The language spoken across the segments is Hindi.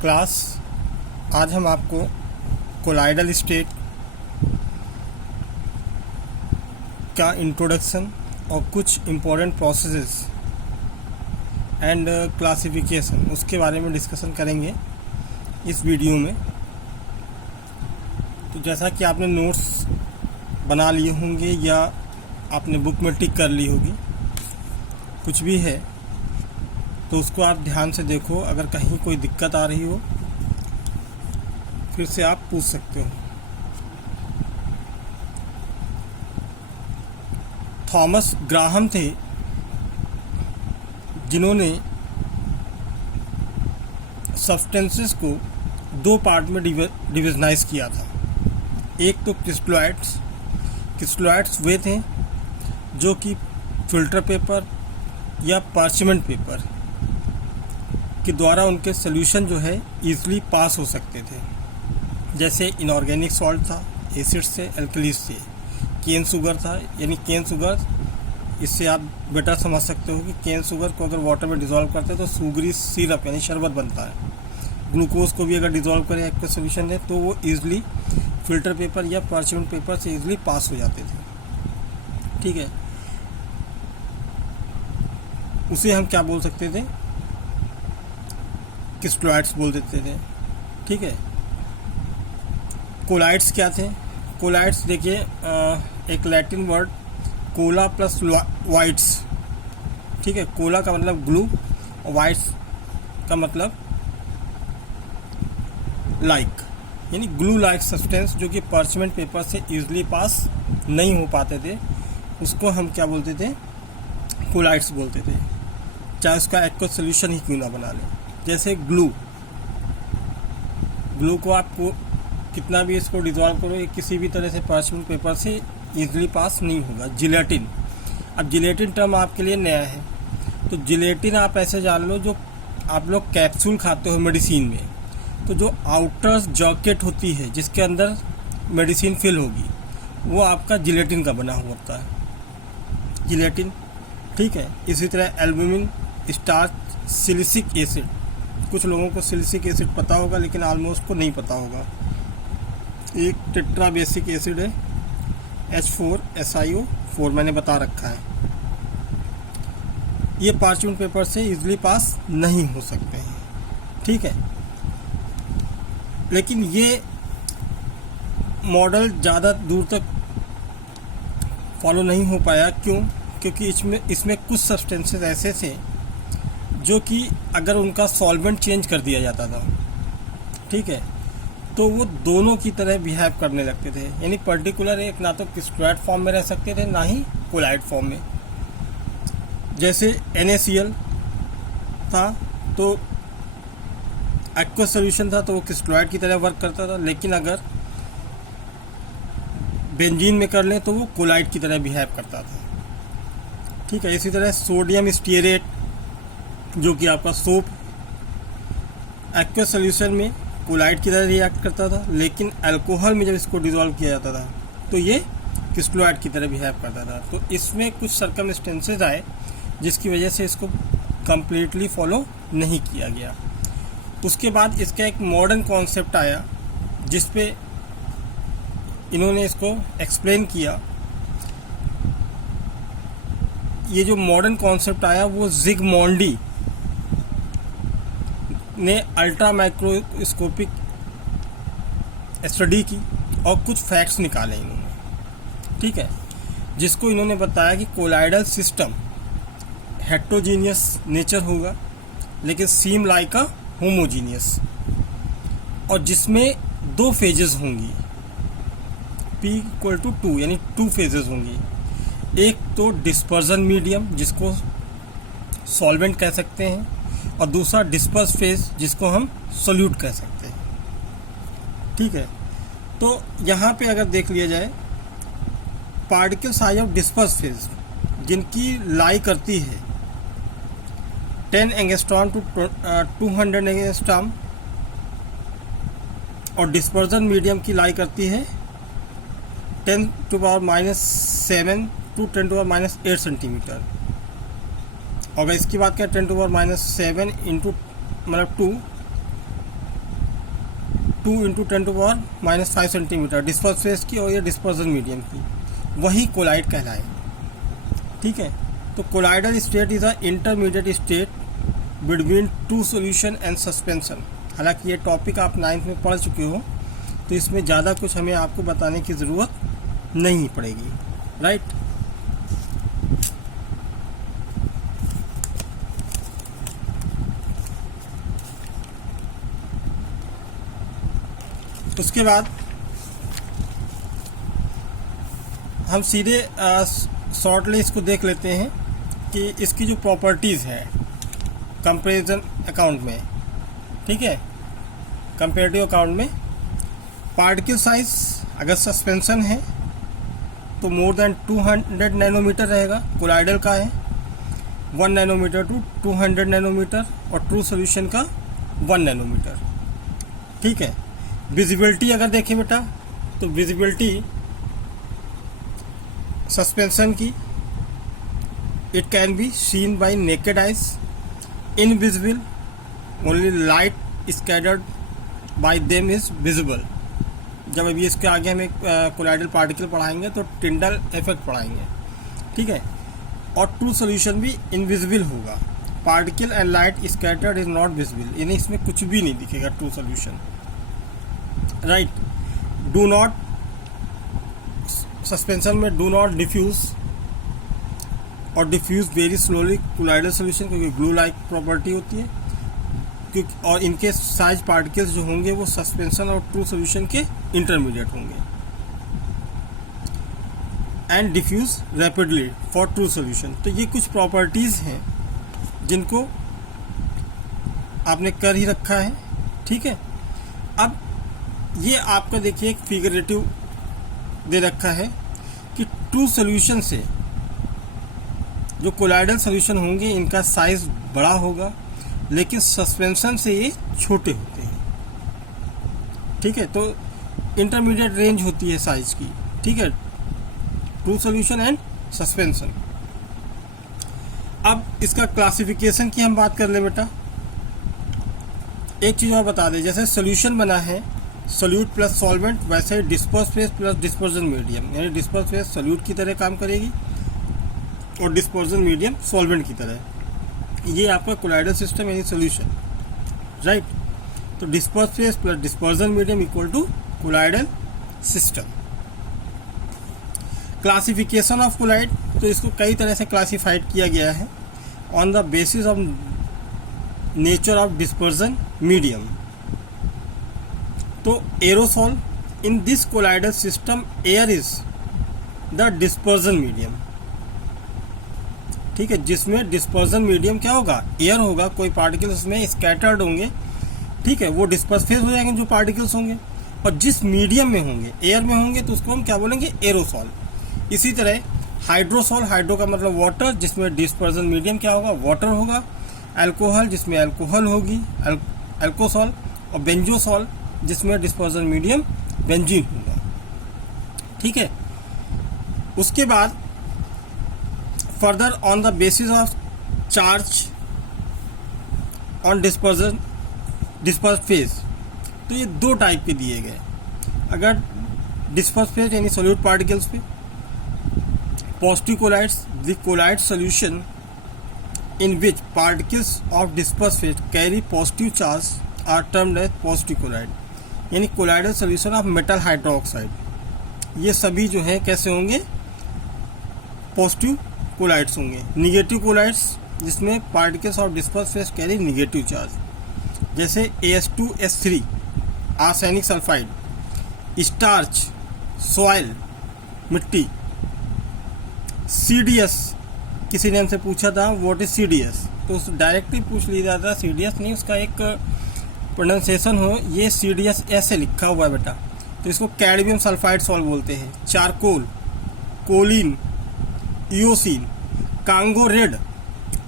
क्लास। आज हम आपको कोलाइडल स्टेट का इंट्रोडक्शन और कुछ इम्पोर्टेंट प्रोसेसेस एंड क्लासिफिकेशन उसके बारे में डिस्कशन करेंगे इस वीडियो में। तो जैसा कि आपने नोट्स बना लिए होंगे या आपने बुक में टिक कर ली होगी, कुछ भी है तो उसको आप ध्यान से देखो। अगर कहीं कोई दिक्कत आ रही हो फिर से आप पूछ सकते हो। थॉमस ग्राहम थे जिन्होंने सब्सटेंसेस को दो पार्ट में डिविजनाइज किया था। एक तो क्रिस्टलॉइड्स वे थे जो कि फिल्टर पेपर या पार्चमेंट पेपर के द्वारा उनके सोल्यूशन जो है ईजिली पास हो सकते थे। जैसे इनऑर्गेनिक सॉल्ट था, एसिड से, एल्कलीज से। केन शुगर था, यानी केन शुगर, इससे आप बेटर समझ सकते हो कि केन शुगर को अगर वाटर में डिज़ोल्व करते हैं तो सुगरी सिरप यानी शरबत बनता है। ग्लूकोज को भी अगर डिज़ोल्व करें एक सोल्यूशन दे तो वो ईजिली फिल्टर पेपर या पार्चमेंट पेपर से ईजिली पास हो जाते थे। ठीक है, उसे हम क्या बोल सकते थे? क्रिस्टलॉइड्स बोल देते थे। ठीक है, कोलाइड्स क्या थे? कोलाइड्स देखिए, एक लैटिन वर्ड कोला प्लस वाइट्स। ठीक है, कोला का मतलब ग्लू और वाइट्स का मतलब लाइक, यानी ग्लू लाइक सब्सटेंस जो कि पार्चमेंट पेपर से ईजिली पास नहीं हो पाते थे, उसको हम क्या बोलते थे? कोलाइड्स बोलते थे, चाहे उसका एक्वस सोल्यूशन ही क्यों ना बना लें। जैसे ग्लू को आपको कितना भी इसको डिज़ोल्व करो, ये किसी भी तरह से पार्चमेंट पेपर से ईजिली पास नहीं होगा। जिलेटिन, अब जिलेटिन टर्म आपके लिए नया है, तो जिलेटिन आप ऐसे जान लो, जो आप लोग कैप्सूल खाते हो मेडिसिन में, तो जो आउटर जॉकेट होती है जिसके अंदर मेडिसिन फिल होगी, वो आपका जिलेटिन का बना हुआ होता है, जिलेटिन। ठीक है, इसी तरह एल्बुमिन, स्टार्च, सिलिसिक एसिड। कुछ लोगों को सिलिसिक एसिड पता होगा लेकिन ऑलमोस्ट को नहीं पता होगा। एक टेट्रा बेसिक एसिड है, H4SiO4, मैंने बता रखा है। ये पार्चमेंट पेपर से इजीली पास नहीं हो सकते हैं। ठीक है, लेकिन ये मॉडल ज़्यादा दूर तक फॉलो नहीं हो पाया। क्यों? क्योंकि इसमें कुछ सब्सटेंसेस ऐसे थे जो कि अगर उनका सॉल्वेंट चेंज कर दिया जाता था, ठीक है, तो वो दोनों की तरह बिहेव करने लगते थे। यानी पर्टिकुलर एक ना तो क्रिस्टलॉइड फॉर्म में रह सकते थे, ना ही कोलाइड फॉर्म में। जैसे NaCl था तो एक्वस सोल्यूशन था तो वो क्रिस्टलॉइड की तरह वर्क करता था, लेकिन अगर बेंजीन में कर लें तो वो कोलाइड की तरह बिहेव करता था। ठीक है, इसी तरह सोडियम स्टीयरेट जो कि आपका सोप, एक्वस सोल्यूशन में कोलाइड की तरह रिएक्ट करता था, लेकिन अल्कोहल में जब इसको डिज़ोल्व किया जाता था तो ये क्रिस्टलॉइड की तरह बिहेव करता था। तो इसमें कुछ सर्कमस्टेंसेस आए जिसकी वजह से इसको कम्प्लीटली फॉलो नहीं किया गया। उसके बाद इसका एक मॉडर्न कॉन्सेप्ट आया जिस पे इन्होंने इसको एक्सप्लेन किया। ये जो मॉडर्न कॉन्सेप्ट आया वो जिगमॉन्डी ने अल्ट्रा माइक्रोस्कोपिक स्टडी की और कुछ फैक्ट्स निकाले इन्होंने। ठीक है, जिसको इन्होंने बताया कि कोलाइडल सिस्टम हेट्रोजीनियस नेचर होगा लेकिन सीम लाइक अ होमोजीनियस, और जिसमें दो फेजेस होंगी, P=2, यानी 2 फेजेस होंगी। एक तो डिस्पर्जन मीडियम जिसको सॉल्वेंट कह सकते हैं, और दूसरा डिस्पर्स फेज जिसको हम सोल्यूट कह सकते हैं। ठीक है, तो यहाँ पे अगर देख लिया जाए, particle size of disperse phase जिनकी लाई करती है 10 एंगस्ट्रॉम टू 200 एंगस्ट्रॉम, और डिस्पर्जन मीडियम की लाई करती है 10⁻⁻7 टू 10⁻⁸ सेंटीमीटर। अगर इसकी बात करें 10⁻⁷ इंटू मतलब 2 2 × 10⁻⁵ सेंटीमीटर डिस्पर्स फेज की और ये डिस्पर्जन मीडियम की, वही कोलाइड कहलाए। ठीक है, तो colloidal state is a intermediate state between two solution and suspension. हालांकि ये टॉपिक आप 9th में पढ़ चुके हो, तो इसमें ज़्यादा कुछ हमें आपको बताने की ज़रूरत नहीं पड़ेगी, राइट। उसके बाद हम सीधे शॉर्टली इसको देख लेते हैं कि इसकी जो प्रॉपर्टीज़ है कंपैरिजन अकाउंट में। ठीक है, कंपैरेटिव अकाउंट में पार्टिकल साइज अगर सस्पेंशन है तो मोर देन 200 नैनोमीटर रहेगा, कोलाइडल का है 1 नैनोमीटर टू 200 नैनोमीटर और ट्रू सॉल्यूशन का 1 नैनोमीटर। ठीक है, विजिबिलिटी अगर देखें बेटा तो विजिबिलिटी सस्पेंशन की it can be seen bye naked eyes, invisible, only light scattered bye them is visible. जब अभी इसके आगे हम एक कोलाइडल पार्टिकल पढ़ाएंगे तो टिंडल इफेक्ट पढ़ाएंगे। ठीक है, और ट्रू सॉल्यूशन भी इनविजिबल होगा, particle and light scattered is not visible, यानी इसमें कुछ भी नहीं दिखेगा true solution, right. Do not, suspension में डू नॉट डिफ्यूज और diffuse very slowly colloidal solution, क्योंकि ग्लू लाइक प्रॉपर्टी होती है, क्योंकि और इनके साइज पार्टिकल्स जो होंगे वो सस्पेंशन और ट्रू सॉल्यूशन के इंटरमीडिएट होंगे। And diffuse rapidly for true solution. तो ये कुछ प्रॉपर्टीज हैं जिनको आपने कर ही रखा है। ठीक है, अब ये आपका देखिए एक फिगरेटिव दे रखा है कि ट्रू सॉल्यूशन से जो कोलाइडल सॉल्यूशन होंगे इनका साइज बड़ा होगा, लेकिन सस्पेंशन से ये छोटे होते हैं। ठीक है, तो इंटरमीडिएट रेंज होती है साइज की। ठीक है, ट्रू सॉल्यूशन एंड सस्पेंशन। अब इसका क्लासिफिकेशन की हम बात कर ले बेटा। एक चीज़ और बता दें, जैसे सॉल्यूशन बना है सोल्यूट प्लस सॉल्वेंट, वैसे disperse phase plus dispersion medium, यानी डिस्पर्स फेज सोल्यूट की तरह काम करेगी और डिस्पर्जन मीडियम सॉल्वेंट की तरह। ये आपका कोलाइडल सिस्टम यानी सोल्यूशन, राइट। तो disperse phase plus dispersion medium equal to colloidal system. Classification of colloid, तो इसको कई तरह से क्लासिफाइड किया गया है on the basis of nature of dispersion medium. तो aerosol, in this colloidal system air is the dispersion medium. ठीक है, जिसमें डिस्पर्जन मीडियम क्या होगा, एयर होगा, कोई पार्टिकल्स उसमें स्कैटर्ड होंगे। ठीक है, वो डिस्पर्स फेज हो जाएंगे जो पार्टिकल्स होंगे, और जिस मीडियम में होंगे, एयर में होंगे, तो उसको हम क्या बोलेंगे, एरोसॉल। इसी तरह हाइड्रोसॉल, हाइड्रो का मतलब वाटर, जिसमें डिस्पर्जन मीडियम क्या होगा, वाटर होगा। अल्कोहल, जिसमें अल्कोहल होगी, अल्कोसॉल। और बेंजोसॉल, जिसमें डिस्पर्जन मीडियम बेंजीन होगा। ठीक है, उसके बाद further on the basis of charge on disperse phase, तो ये दो टाइप के दिए गए। अगर डिस्पर्स फेज यानी सोल्यूट पार्टिकल्स पे, positive colloids, the colloid solution in which particles of disperse phase carry positive charge are termed as positive colloid, यानी colloidal solution of metal hydroxide. ये सभी जो है कैसे होंगे, पॉजिटिव कोलाइड्स होंगे। निगेटिव कोलाइड्स, जिसमें particles of disperse phase carry negative charge, जैसे AS2S3 arsenic sulphide, starch, soil, मिट्टी। CDS, किसी ने हमसे पूछा था व्हाट इज CDS, तो उस डायरेक्टली पूछ लिया जाता, CDS नहीं, उसका एक प्रोनाउंसिएशन हो। ये CDS ऐसे लिखा हुआ है बेटा, तो इसको कैडमियम सल्फाइड सॉल्ट बोलते हैं। Charcoal, kaolin, eosin, Congo red.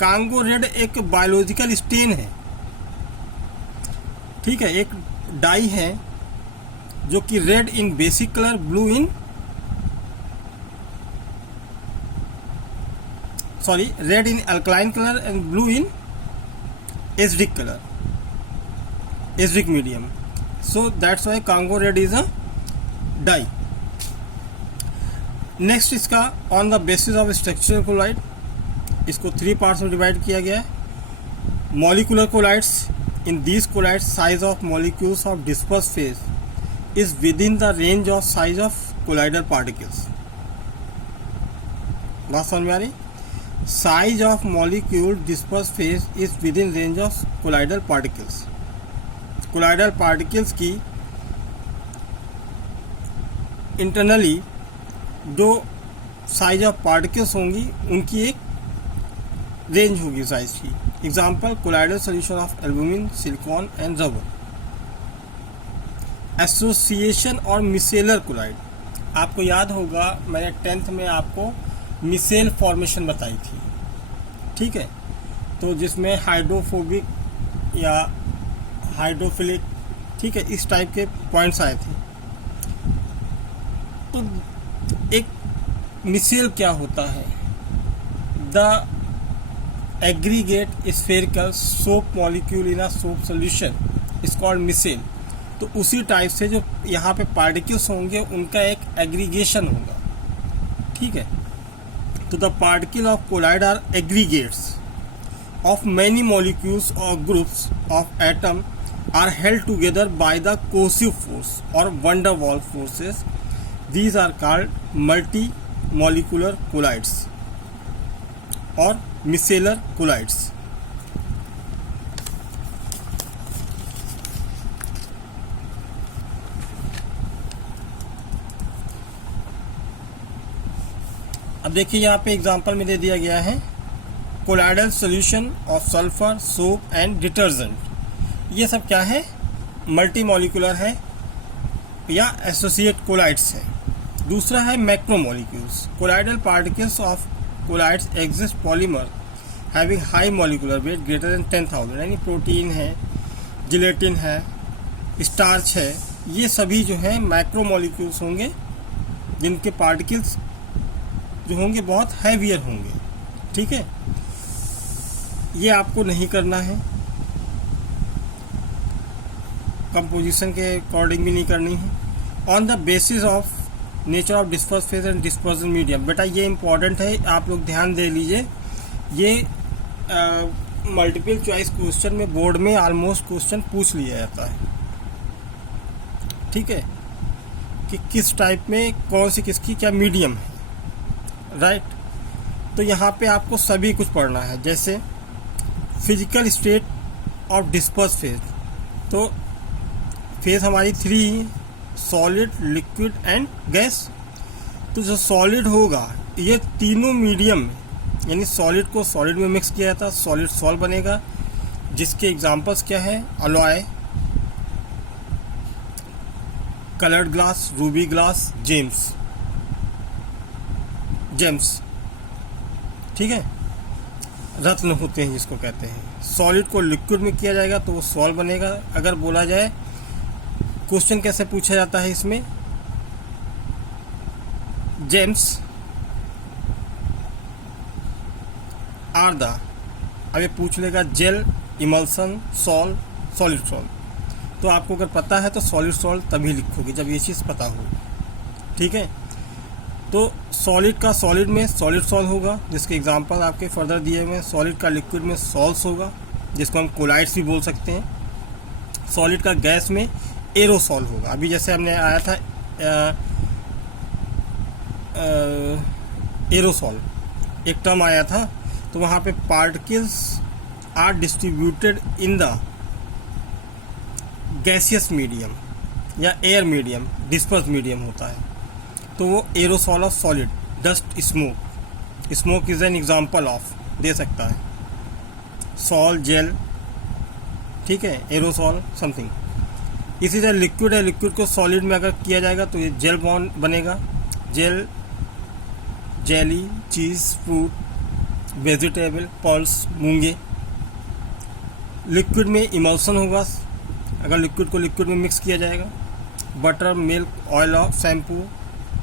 Congo red एक बायोलॉजिकल स्टेन है। ठीक है, एक डाई है जो कि red in basic colour, blue in red in alkaline colour and blue in acidic colour, acidic medium. So that's why Congo red is a dye. Next इसका on the basis of structural colloid, इसको 3 पार्ट्स में डिवाइड किया गया है। Molecular colloids, in these colloids size of molecules of disperse phase is with in the range of size of colloidal particles. बात समझ में आ रही? Size of molecule disperse phase is with in range of colloidal particles. Colloidal particles की इंटरनली जो साइज ऑफ पार्टिकल्स होंगी उनकी एक रेंज होगी साइज की। Example colloidal solution of albumin, silicon and rubber. Association और मिसेलर कोलाइड, आपको याद होगा मैंने 10th में आपको मिसेल फॉर्मेशन बताई थी, ठीक है, तो जिसमें हाइड्रोफोबिक या हाइड्रोफिलिक, ठीक है, इस टाइप के पॉइंट्स आए थे। तो एक मिसेल क्या होता है? The aggregate spherical soap molecule in a soap solution is called micelle. तो उसी टाइप से जो यहाँ पे पार्टिकल्स होंगे उनका एक एग्रीगेशन होगा, ठीक है। तो the particle of colloid are aggregates of many molecules or groups of atom are held together by the cohesive force or van der Waals forces. These are called multi-molecular collides or micellar collides. अब देखिए यहाँ पे एग्जांपल में दे दिया गया है colloidal solution of sulphur, soap and detergent. ये सब क्या है? मल्टी मॉलिकुलर है या एसोसिएट कोलाइड्स है। दूसरा है macromolecules. Colloidal particles of colloids exist polymer having high molecular weight greater than 10,000, यानी प्रोटीन है, जिलेटिन है, स्टार्च है, ये सभी जो है मैक्रोमोलिक्यूल्स होंगे जिनके पार्टिकल्स जो होंगे बहुत हैवियर होंगे, ठीक है। ये आपको नहीं करना है, कंपोजिशन के अकॉर्डिंग भी नहीं करनी है। On the basis of nature of disperse phase and dispersion medium, बेटा ये इंपॉर्टेंट है, आप लोग ध्यान दे लीजिए। ये मल्टीपल चॉइस क्वेश्चन में बोर्ड में ऑलमोस्ट क्वेश्चन पूछ लिया जाता है, ठीक है, कि किस टाइप में कौन सी किसकी क्या मीडियम है, राइट। तो यहाँ पे आपको सभी कुछ पढ़ना है, जैसे physical state of disperse phase. तो फेज हमारी 3 ही, सॉलिड, लिक्विड एंड गैस। तो जो सॉलिड होगा ये तीनों मीडियम में, यानी सॉलिड को सॉलिड में मिक्स किया जाता है, सॉलिड सॉल्ट बनेगा, जिसके एग्जांपल्स क्या है? Alloy, coloured glass, Ruby glass, James, ठीक है, रत्न होते हैं जिसको कहते हैं। सॉलिड को लिक्विड में किया जाएगा तो वो सॉल्ट बनेगा। अगर बोला जाए क्वेश्चन कैसे पूछा जाता है इसमें, जेम्स आर द, अब ये पूछ लेगा जेल, इमल्सन, सॉलिड सॉल्ट। तो आपको अगर पता है तो सॉलिड सॉल्ट तभी लिखोगे जब ये चीज़ पता हो, ठीक है। तो सॉलिड का सॉलिड में सॉलिड सॉल्ट होगा, जिसके एग्जांपल आपके फर्दर दिए हुए हैं। सॉलिड का लिक्विड में सॉल्ट्स होगा, जिसको हम कोलाइड्स भी बोल सकते हैं। सॉलिड का गैस में एरोसॉल होगा। अभी जैसे हमने आया था एरोसॉल, एक टर्म आया था, तो वहाँ पे particles are distributed in the gaseous medium या एयर मीडियम, डिस्पर्स मीडियम होता है, तो वो aerosol of solid. Dust, smoke is an example of, दे सकता है। सॉल, जेल, ठीक है, एरोसॉल समथिंग। इसी तरह लिक्विड है, लिक्विड को सॉलिड में अगर किया जाएगा तो ये जेल बॉन्ड बनेगा। जेल, जेली, चीज, फ्रूट, वेजिटेबल, पल्स, मूंगे। लिक्विड में इमल्सन होगा अगर लिक्विड को लिक्विड में मिक्स किया जाएगा। Butter, milk, oil of shampoo,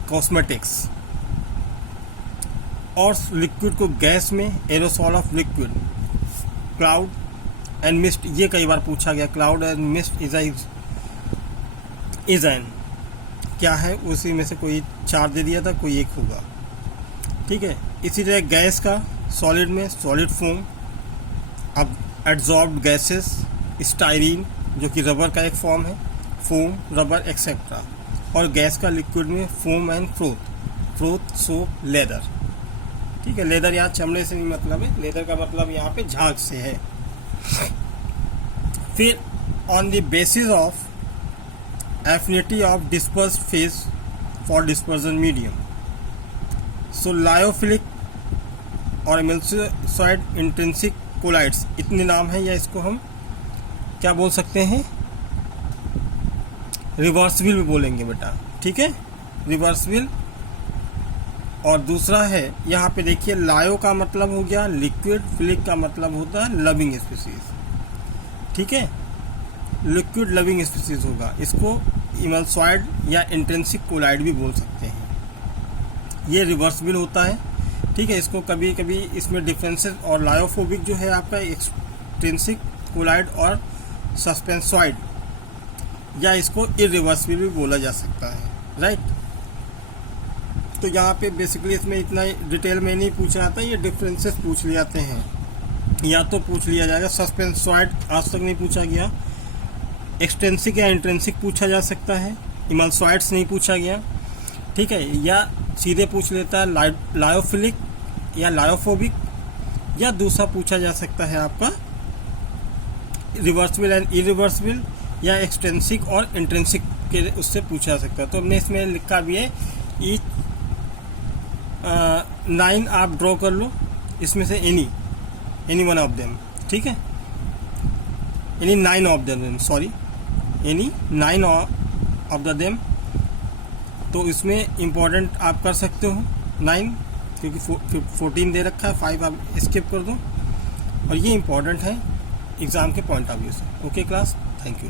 cosmetics. और लिक्विड को गैस में aerosol of liquid. Cloud and mist, ये कई बार पूछा गया। Cloud and mist is is an क्या है, उसी में से कोई 4 दे दिया था, कोई एक होगा, ठीक है। इसी तरह गैस का सॉलिड में सॉलिड फोम, अब एड्जॉर्ब्ड गैसेस, स्टाइरीन जो कि रबर का एक फॉर्म है, फोम, रबर एक्सेट्रा, और गैस का लिक्विड में foam and froth, soap, leather, ठीक है। लेदर यहाँ चमड़े से नहीं मतलब है, लेदर का मतलब यहाँ पे झाग से है। फिर on the basis of affinity of dispersed phase for dispersion medium, so lyophilic और एमिल्सॉइड इंट्रिंसिक कोलाइड्स, इतने नाम है, या इसको हम क्या बोल सकते हैं, रिवर्सिबल भी बोलेंगे बेटा, ठीक है, रिवर्सिबल। और दूसरा है यहाँ पे देखिए, लायो का मतलब हो गया लिक्विड, फिलिक का मतलब होता है लविंग स्पीसीज, ठीक है, लिक्विड लविंग स्पीसीज होगा। इसको इमल्सॉइड या इंट्रिंसिक कोलाइड भी बोल सकते हैं। ये रिवर्सिबल होता है, ठीक है। इसको कभी कभी इसमें डिफरेंसेस, और लायोफोबिक जो है आपका एक्सट्रिंसिक कोलाइड और सस्पेंसॉइड, या इसको इरिवर्सिबल भी बोला जा सकता है, राइट। तो यहाँ पे बेसिकली इसमें इतना डिटेल में नहीं पूछा जाता, ये डिफरेंसेस पूछ लिए जाते हैं, या तो पूछ लिया जाएगा। सस्पेंसॉइड आज तक नहीं पूछा गया, एक्सटेंसिक या इंट्रेंसिक पूछा जा सकता है, इमल्सॉइड्स नहीं पूछा गया, ठीक है। या सीधे पूछ लेता है लायोफिलिक या लायोफोबिक, या दूसरा पूछा जा सकता है आपका रिवर्सिबल एंड इरिवर्सिबल, या एक्सटेंसिक और इंट्रेंसिक के उससे पूछा जा सकता है। तो हमने इसमें लिखा भी है, ईच 9 आप ड्रॉ कर लो, इसमें से एनी वन ऑफ देम, ठीक है, any 9 of them, sorry, any 9 of the them. तो इसमें इम्पोर्टेंट आप कर सकते हो 9, क्योंकि 14 दे रखा है, 5 आप स्किप कर दो, और ये इम्पोर्टेंट है एग्ज़ाम के पॉइंट ऑफ व्यू से। Okay class, thank you.